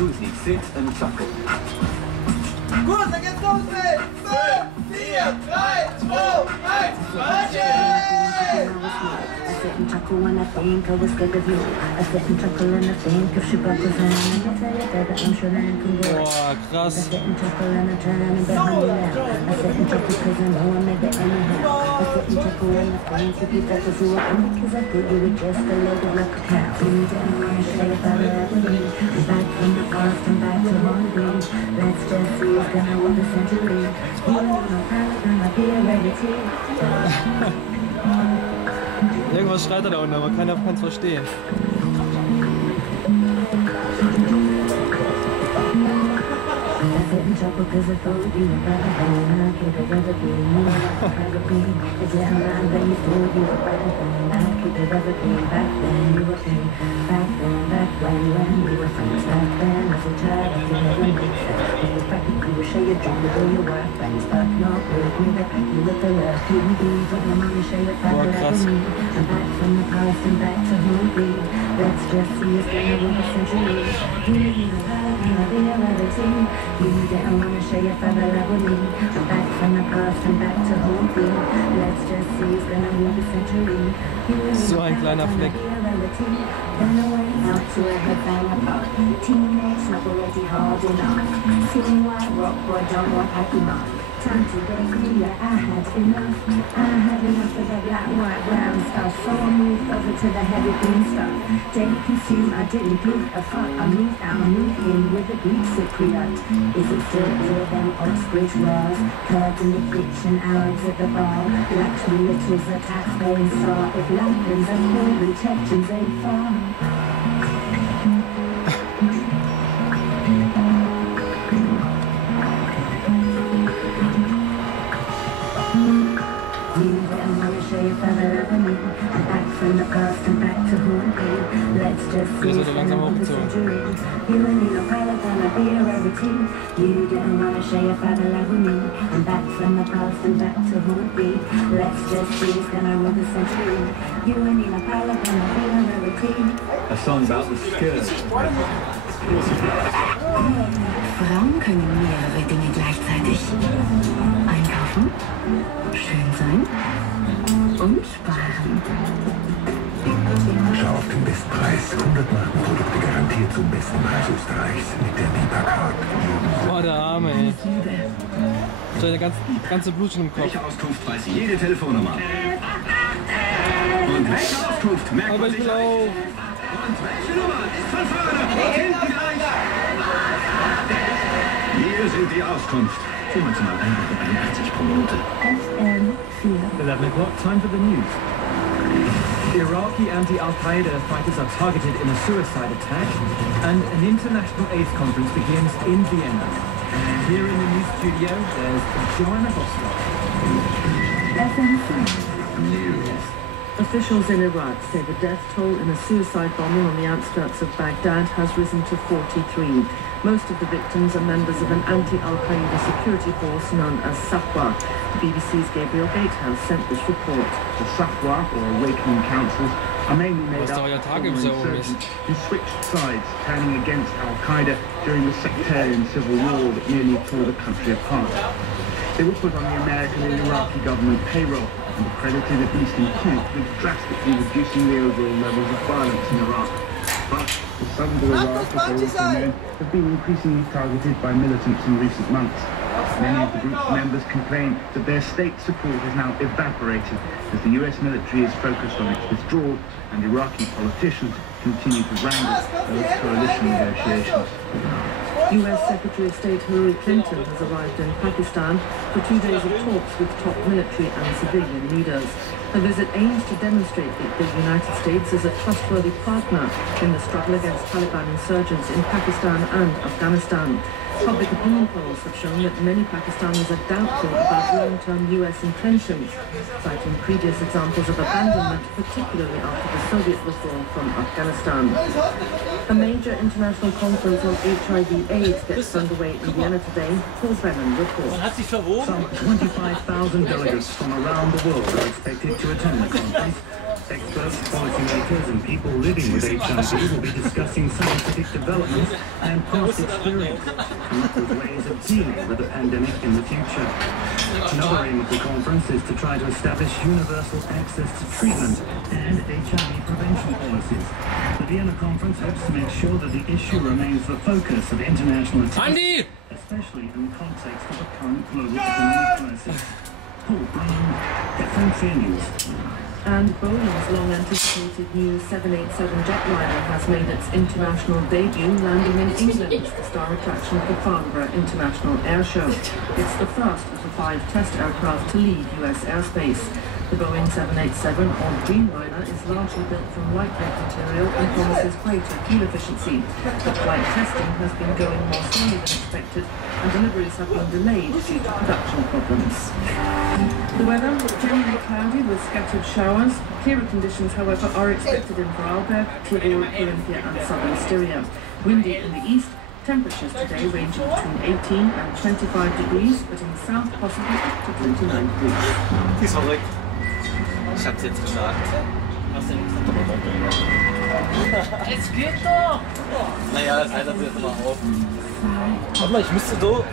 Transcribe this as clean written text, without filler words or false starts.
Jacuzzi, sit and chuckle. Gut, dann geht's los mit 5, 4, 3, 2, 1, Magic! I sit and chuckle when I think I was scared of you. I sit and chuckle and I think if she buckles in. And I tell you that I'm sure that I can go. Boah, krass. I sit and chuckle and I try and behind you now. I sit and chuckle cause I know I made it anyhow. I sit and chuckle and I think if you buckles you up. And because I thought you were just a little like a cow. You didn't want to show your father that with me. Back from the past and back to home green. Let's just see who's gonna win the century. You ain't no pilot, gonna be a rarity. Irgendwas schreit er da unten, aber keiner kann es verstehen. Boah, krass. Let's just see who's gonna win the century. You didn't wanna share your father love with me. I'm back from the past and back to home field. Let's just see who's gonna win the century. So ein kleiner Fleck. Then I went out to a headbanger park. Teenage, not already hard enough. Sitting white rock, boy, don't want happy mark. Time to go free, yeah, I had enough. I had enough of the black, white, brown stuff. So I moved over to the heavy green stuff. Didn't consume, I didn't give a fuck. I moved out, I moved in with a Greek Cypriot. Is it still here than Oxbridge was? Curved in the kitchen, Arabs at the bar. Luxury riches, a tax-paying star. If London's a hungry, Chechens ain't far. From the past and back to home. Let's just see so langsam hochgezogen. You and me, no pilot, gonna be a rarity. You didn't wanna share your father love with me. I'm back from the past and back to home. Let's just see who's gonna rule the century. You and me, no pilot, gonna be a rarity. A song about the skirt. Frauen können mehrere Dinge gleichzeitig. Einkaufen, schön sein und sparen. Schau auf den Bestpreis. 100 Markenprodukte garantiert zum besten Preis Österreichs mit der Liebercard. Boah, der Arme, ey. Ich habe der ganze Blut schon im Kopf. Welche Auskunft weiß jede Telefonnummer? Und welche Auskunft merkt man sich leicht? Und welche Nummer ist von vorne und hinten gleich? Hier sind die Auskunft. Maximal 1,81 pro Minute. FM 4. 11 o'clock, time for the news. Iraqi anti-Al-Qaeda fighters are targeted in a suicide attack, and an international AIDS conference begins in Vienna. Here in the news studio, there's Joanna Boslock. FM 4. News. Officials in Iraq say the death toll in a suicide bombing on the outskirts of Baghdad has risen to 43. Most of the victims are members of an anti-Al-Qaeda security force known as Safwa. BBC's Gabriel Gatehouse sent this report. The Safwa, or Awakening Councils, are mainly made up of insurgents who switched sides, turning against Al-Qaeda during the sectarian civil war that nearly tore the country apart. They were put on the American and Iraqi government payroll and were credited, at least in part, with drastically reducing the overall levels of violence in Iraq. But the sons of Iraq, as they also known, have been increasingly targeted by militants in recent months. Many of the group's members complain that their state support is now evaporated as the US military is focused on its withdrawal and Iraqi politicians continue to wrangle those coalition negotiations. US Secretary of State Hillary Clinton has arrived in Pakistan for 2 days of talks with top military and civilian leaders. Her visit aims to demonstrate that the United States is a trustworthy partner in the struggle against Taliban insurgents in Pakistan and Afghanistan. Public opinion polls have shown that many Pakistanis are doubtful about long-term US intentions, citing previous examples of abandonment, particularly after the Soviet withdrawal from Afghanistan. A major international conference on HIV/AIDS gets underway in Vienna today. Paul Brennan reports. Some 25,000 delegates from around the world are expected to attend the conference. Experts, policymakers doctors and people living with HIV will be discussing scientific developments and past experience, and local ways of dealing with the pandemic in the future. Another aim of the conference is to try to establish universal access to treatment and HIV prevention policies. The Vienna conference hopes to make sure that the issue remains the focus of international attention, especially in the context of the current global economic crisis. Paul Brown, FNC News. And Boeing's long-anticipated new 787 jetliner has made its international debut, landing in England as the star attraction of the Farnborough International Air Show. It's the first of the 5 test aircraft to leave US airspace. The Boeing 787, or Dreamliner, is largely built from lightweight material and promises greater fuel efficiency. But flight testing has been going more slowly than expected, and deliveries have been delayed due to production problems. The weather, generally cloudy with scattered showers. Clearer conditions, however, are expected in Vorarlberg, Tyrol, Carinthia and southern Styria. Windy in the east. Temperatures today ranging between 18 and 25 degrees, but in the south possibly up to 29 degrees. Die ist verrückt. Ich hab's jetzt gesagt. Was denn? Es geht doch! Naja, das heitert sich jetzt immer auf. Warte mal, ich müsste so